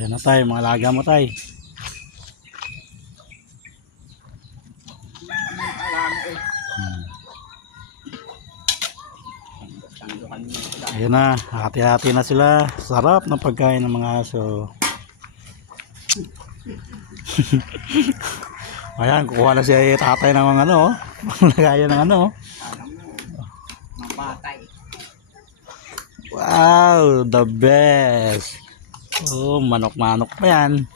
Ayan na tayo, mga alaga mo tayo. Ayan na, hati-hati na sila. Sarap ng pagkain ng mga aso. Ayan, kukuha na si tatay ng mga ano, lagayan ng ano. Wow, the best. Oh, manok-manok pa yan.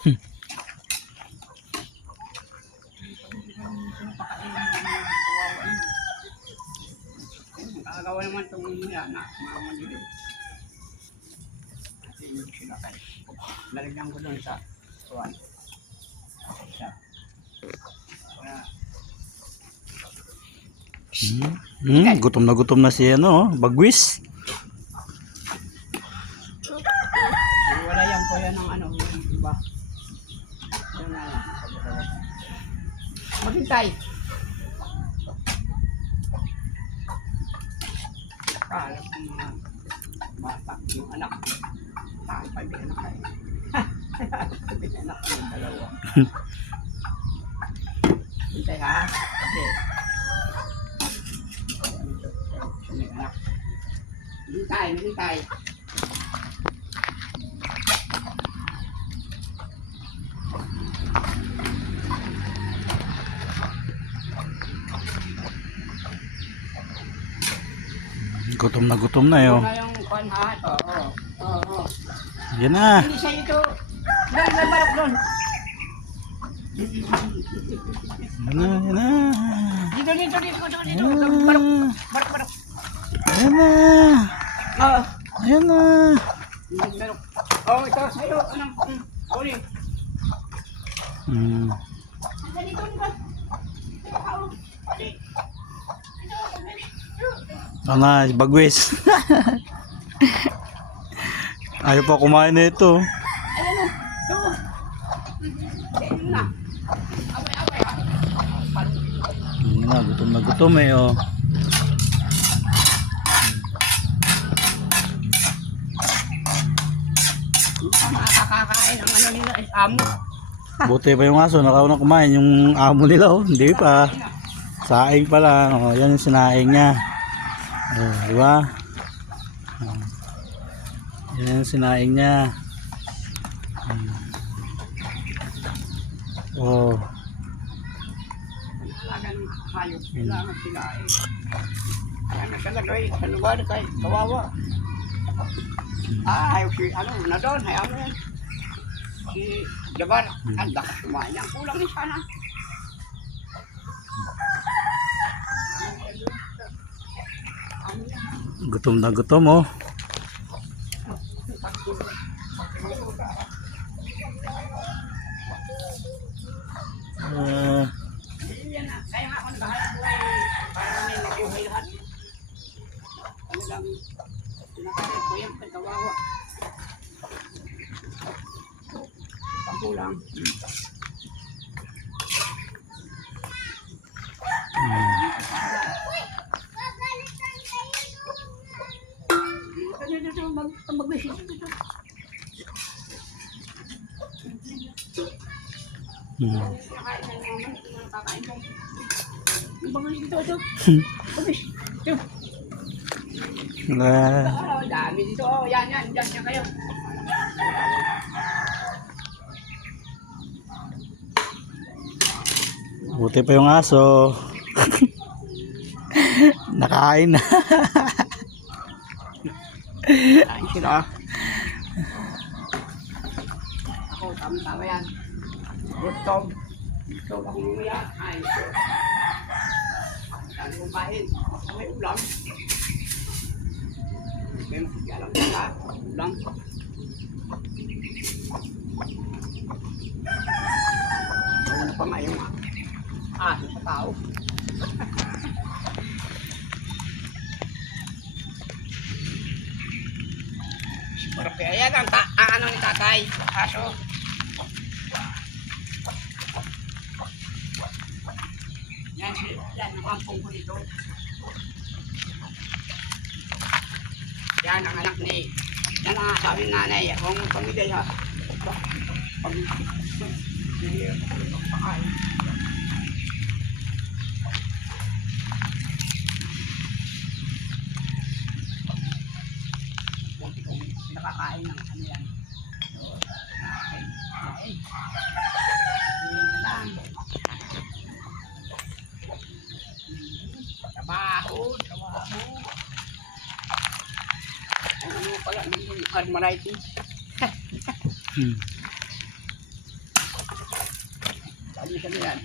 Nakagawa naman itong yan na mamagigil. Lalagyan ko doon sa tuwan. Gutom na si ano, bagwis. Wala yan po yan ng ano, iba. Yan na yan. Maghintay. Alam ko mga bata, yung anak. Pag anak kayo. Pag anak ko yung dalawa. Hintay ha. Okay. Hintay. Gutom na yun. Ito na yung kwan ha. Oo. Yan na. Hindi siya ito. May balok doon. Yan na. Dito. Balok. Ayan na. Oo. Ayan na. Balok. Oo, ito sa'yo. Anong, uli. Dito. Ano, bagwis. Ayaw pa kumain na ito. Ayan o. Ito. Ayan na. Gutom na gutom eh oh. Makakakain ang ano nila is amo. Buti pa yung aso, nakauna kumain yung amo nila oh. Hindi pa. Saing pa lang. Oh, yan yung sinaing niya. Oh, di ba? Oh. Yan yung sinaing niya. Oh. Alaga ng hayop. Kailangan sila eh. Kaya nagkalagay sa lugar kay kawawa. Hayop si ano na doon. Hayaan mo yan. Si Jabar. Ang dakas kumain yan. Kulang din sana. Gutom na gutom oh. Kaya nga ako naghahanap buhay para may mabuhay lahat. Talagang pinakalit ko yan pagkawawa. Pagkulang. Mag-visit dito. Nakain na naman, nakakain mo. Ang bangal dito, ito. Mag-visit. Ito. Dami dito. Oh, yan. Diyan kayo. Buti pa yung aso. Nakain na. Kain sila. Ako, tama yan. Gutom. Gutom akong umuya. Ay, ito. Dami kong kain. May ulam. May makikialam nila. Ulam. Ano pa nga yung aso sa tao. Pero kaya yan ang ano ni tatay. Aso. Yan ang ampong ko dito. Yan ang anak ni. Yan ang sabi ng nanay. Kung pamilya ha. Pag hindi pakain. Kung nakakain ng ano yan. Kain. Yun na lang. Trabaho. Ano pala, yung arthritis. Hmm. Sabi sa yan.